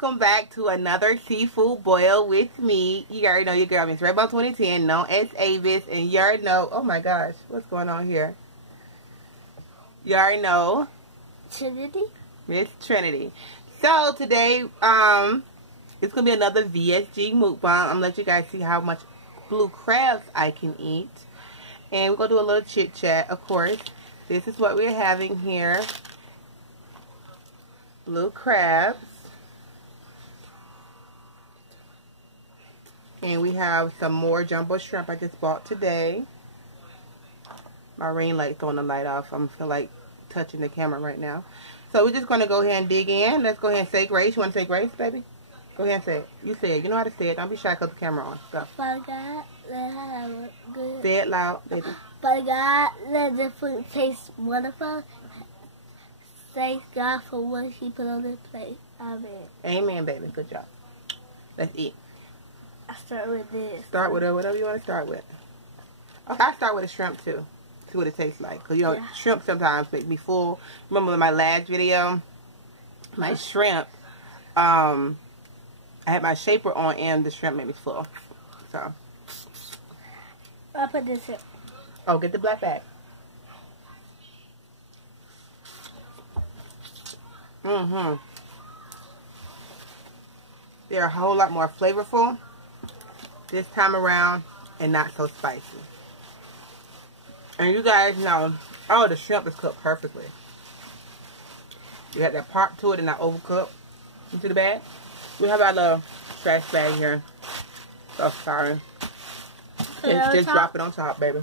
welcome back to another seafood boil with me. You already know your girl, Miss Redbone 2010, known as Avis, and you already know, oh my gosh, what's going on here? You already know Trinity? Miss Trinity. So today, it's gonna be another VSG mukbang. I'm gonna let you guys see how much blue crabs I can eat. And we're gonna do a little chit chat, of course. This is what we're having here. Blue crabs. And we have some more jumbo shrimp I just bought today. My ring light's throwing the light off. I feel like touching the camera right now. So we're just going to go ahead and dig in. Let's go ahead and say grace. You want to say grace, baby? Go ahead and say it. You say it. You know how to say it. Don't be shy because the camera on. Go. Father God, let her have a good... Say it loud, baby. Father God, let the food taste wonderful. Thank God for what He put on this plate. Amen. Amen, baby. Good job. Let's eat. I start with this. Start with whatever you want to start with. Okay, I start with the shrimp too. See what it tastes like. Because, you know, shrimp sometimes make me full. Remember in my last video, my shrimp, I had my shaper on and the shrimp made me full. So. I'll put this in. Oh, get the black bag. They're a whole lot more flavorful this time around and not so spicy. And you guys know, oh, the shrimp is cooked perfectly. You got that pop to it and not overcooked. Into the bag. We have our little trash bag here. So sorry. Just drop it on top, baby.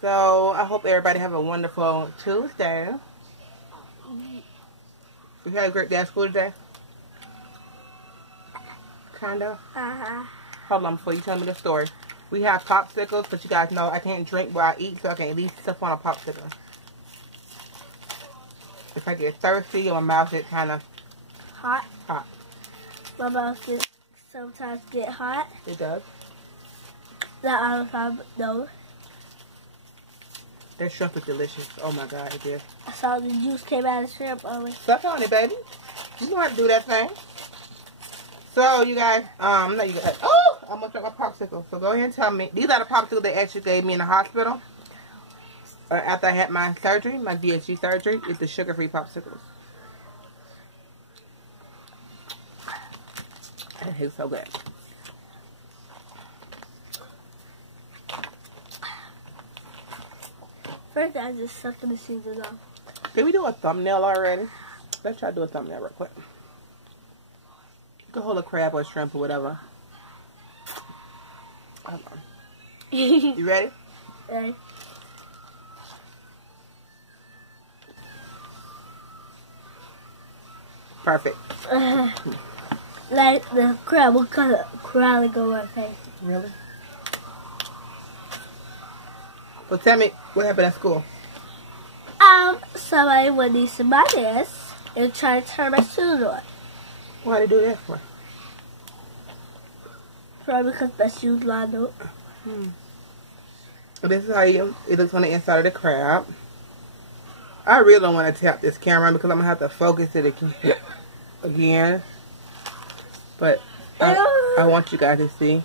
So, I hope everybody have a wonderful Tuesday. You had a great day at school today? Kind of? Hold on before you tell me the story. We have popsicles, but you guys know I can't drink while I eat, so I can at least sip on a popsicle. If I get thirsty or my mouth gets kind of hot. Hot. My mouth can sometimes get hot. It does? Not all the time, but no. That shrimp is delicious. Oh my God, it is. I saw the juice came out of the shrimp only. Suck on it, baby. You know how to do that thing. So, you guys, no, you guys. Oh, I'm gonna drink my popsicle. So go ahead and tell me. These are the popsicles they actually gave me in the hospital after I had my surgery, my VSG surgery. It's the sugar-free popsicles. It tastes so good. First, I just suck the season off. Did we do a thumbnail already? Let's try to do a thumbnail real quick. You can hold a crab or a shrimp or whatever. Hold on. You ready? Ready. Perfect. Like the crab will cut a crowd go on my face. Really? Well, tell me what happened at school. Somebody went to my desk and tried to turn my shoes on. Why did they do that for? Probably because my shoes lined up. Well, this is how it looks on the inside of the crab. I really don't want to tap this camera because I'm going to have to focus it again. But I want you guys to see.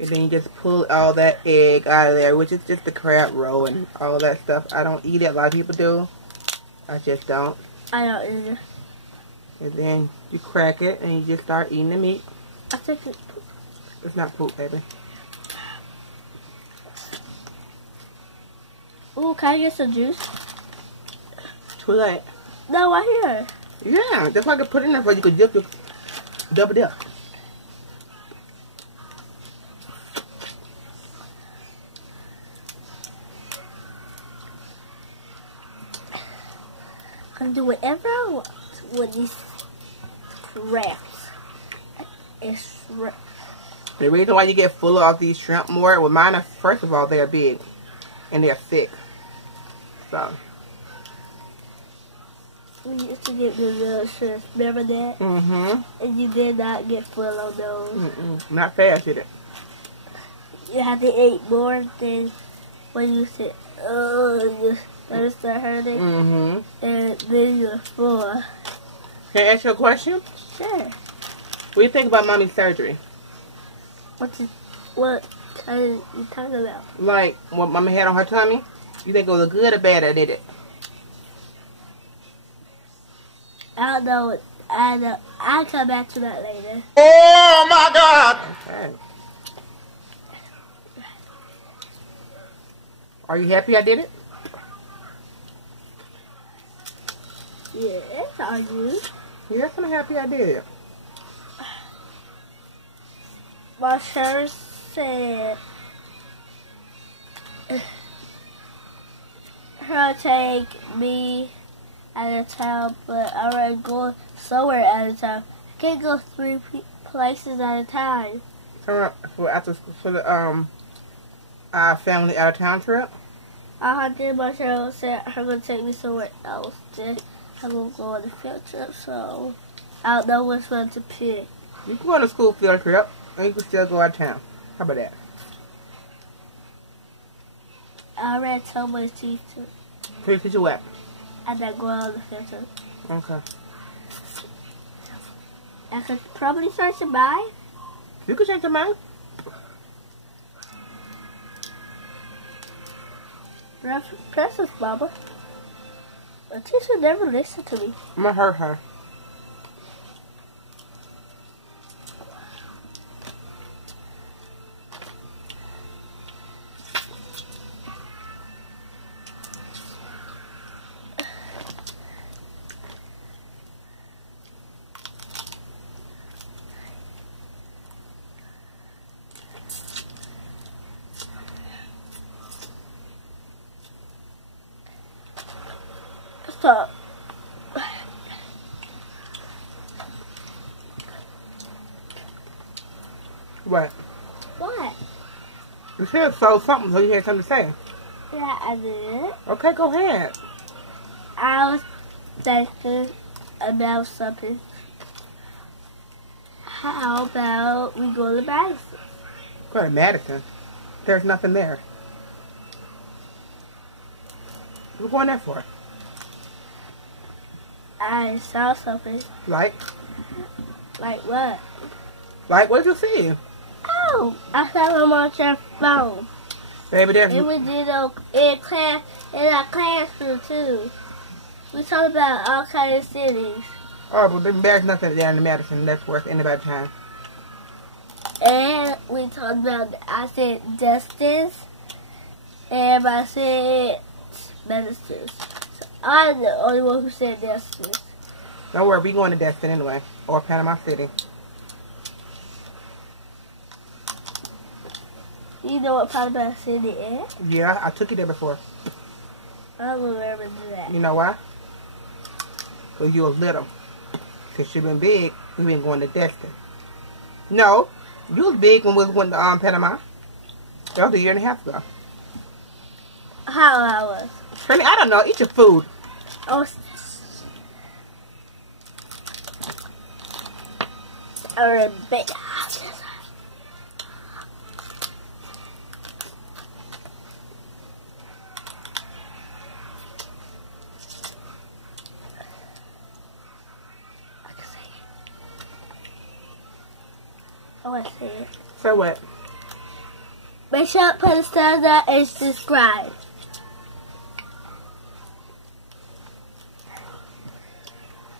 And then you just pull all that egg out of there, which is just the crab roll and all that stuff. I don't eat it. A lot of people do. I just don't. I don't either. And then you crack it and you just start eating the meat. I think it's poop. It's not poop, baby. Ooh, can I get some juice? Too late. No, right here. Yeah, that's why I could put it in there for you could dip, double dip. I can do whatever I want with these crabs. It's shrimp. The reason why you get fuller off these shrimp more, well, mine are, first of all, they're big and they're thick. So. We used to get the little shrimp. Remember that? Mm-hmm. And you did not get full on those. Not fast, did it? You have to eat more than when you say, oh, your stomach start hurting, Mm-hmm. and then you're full. Can I ask you a question? Sure. What do you think about mommy's surgery? What kind you talking about? Like, what mama had on her tummy? You think it was a good or bad or did it? I don't know. I'll come back to that later. Oh my God! Okay. Are you happy I did it? Yes, are you? Yes, I'm happy I did it. My shirt said her take me out of town, but I already going somewhere out of town. I can't go 3 places at a time. For the family out of town trip? I did my shirt said her gonna take me somewhere else. Then I'm gonna go on the field trip, so I don't know which one to pick. You can go on a school field trip and you can still go out of town. How about that? I already told my teacher Please teach you what? I'm not going on the field trip. Okay. I could probably start to buy. You can change your mind. Precious Mama. My teacher never listened to me. I'm gonna hurt her. Stop. What? What? You said so something, so you had something to say. Yeah, I did. Okay, go ahead. I was thinking about something. How about we go to Madison? Go to Madison. There's nothing there. What are you going there for? I saw something. Like? Like what? Like, what did you see? Oh, I saw them on your phone. Baby, there's... And we did in our classroom too. We talked about all kinds of cities. Oh, but there's nothing there in Madison that's worth anybody's time. And we talked about, I said distance. And I said medicine. So I'm the only one who said distance. Don't worry, we going to Destin anyway. Or Panama City. You know what Panama City is? Yeah, I took you there before. I don't remember that. You know why? Because you was little. Since you been big, we been going to Destin. No, you was big when we went to Panama. That was a year and a half ago. How I was? Honey, I don't know. Eat your food. Oh, or a big. I want to say it. So what? Make sure to put a thumbs up and subscribe.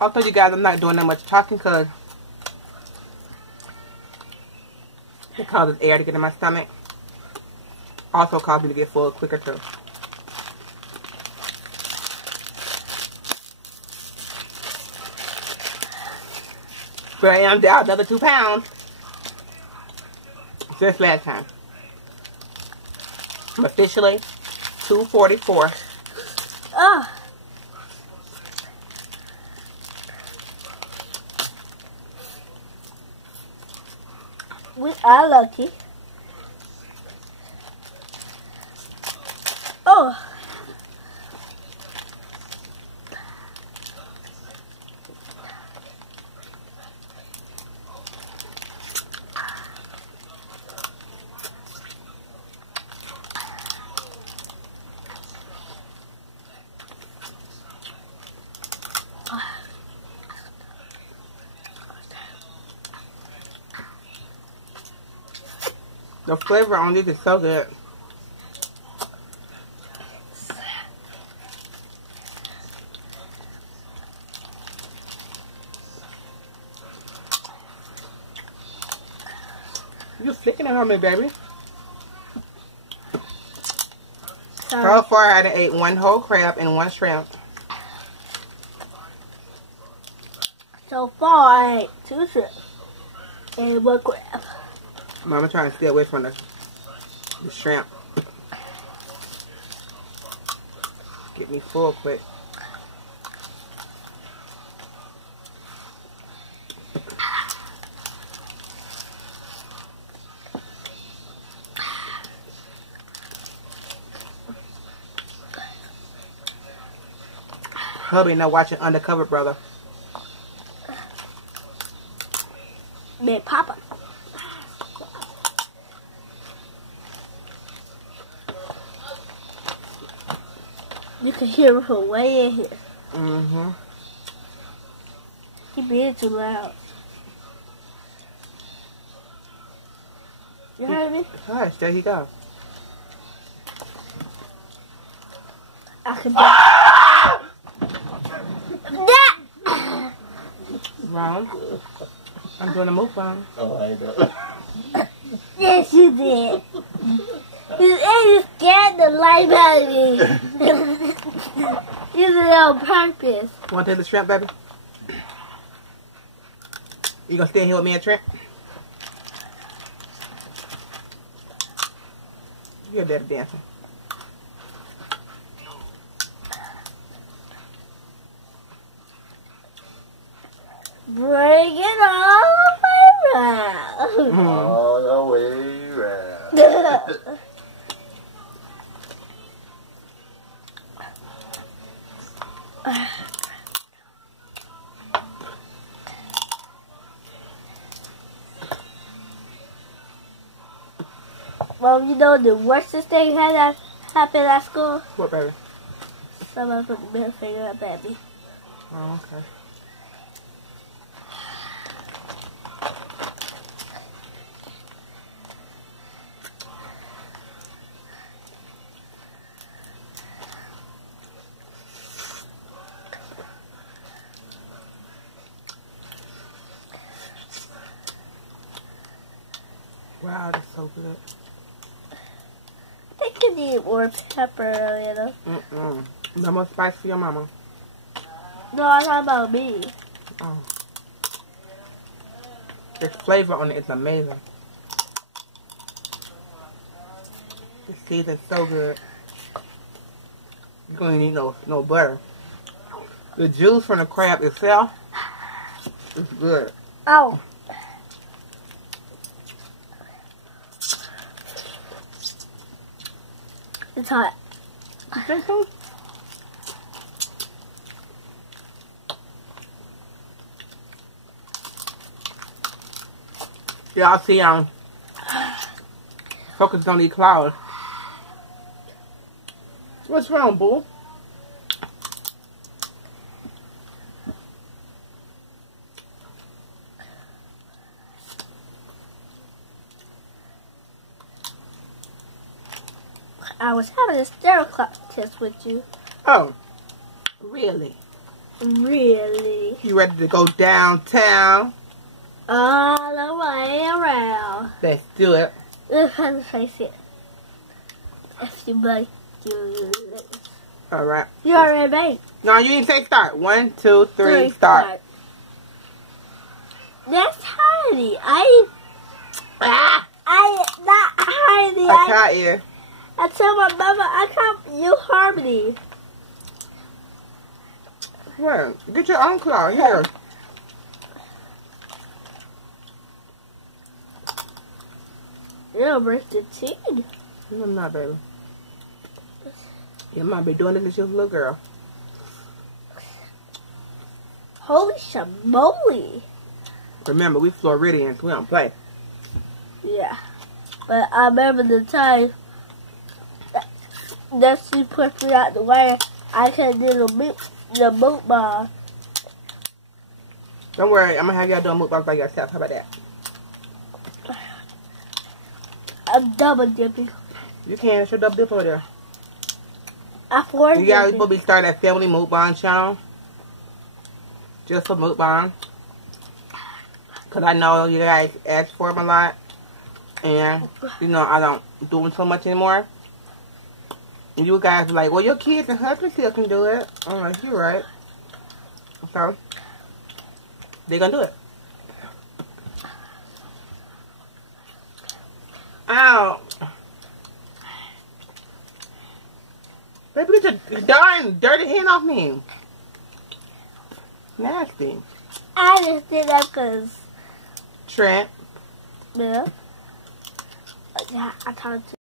I'll tell you guys I'm not doing that much talking because it causes air to get in my stomach. Also causes me to get full quicker too. But I am down another 2 pounds. Since last time. I'm officially 244. Oh. We are lucky. Oh. The flavor on this is so good. You sticking it on me, baby. So far, I done ate 1 whole crab and 1 shrimp. So far, I ate 2 shrimp and 1 crab. Mama trying to stay away from the shrimp. Get me full quick. Hubby not watching Undercover Brother. Man, Papa. You can hear her way in here. Mm-hmm. He being too loud. You heard me? Gosh, there he go. I can do that. Wrong. I'm doing a mukbang. Oh, I know. Yes, you did. You scared the life out of me. You did it on purpose. Want to take the shrimp, baby? You gonna stay here with me and Trent? You're daddy dancing. Bring it all the way around. All the way around. Well, you know the worstest thing that happened at school? What, baby? Someone put the middle finger up at me. Oh, okay. Wow, that's so good. I could eat more pepper, you know. No more spice for your mama. No, I'm talking about me. Oh. The flavor on it is amazing. This season's so good. You don't need no butter. The juice from the crab itself is good. Oh. It's hot. You think so? Y'all see, focus on these clouds. What's wrong, boo? I was having a stereo clock test with you. Oh, really? Really? You ready to go downtown? All the way around. Let's do it. Let's face it. If you like to. All right. You already made. No, you didn't say start. 1, 2, 3, start. That's Heidi. I not Heidi. I caught you. I told my mama I caught you Harmony. Well, get your own claw here. You'll break the teeth. No, I'm not, baby. You might be doing this since you was a little girl. Holy shamoly. Remember, we Floridians. We don't play. Yeah. But I remember the time that she pushed me out the way. I couldn't do the boot ball. Don't worry. I'm going to have y'all do a mukbang by yourself. How about that? I'm double dipping. You can. It's your double dip over there. I'm four You guys dipping. supposed to be starting that family mukbang channel. Just for mukbang. Because I know you guys ask for them a lot. And, you know, I don't do them so much anymore. And you guys are like, well, your kids and husband still can do it. I'm like, you're right. So, they're going to do it. Ow. Baby, get your darn dirty hand off me. Nasty. I just did that because, Trent. yeah, I talked to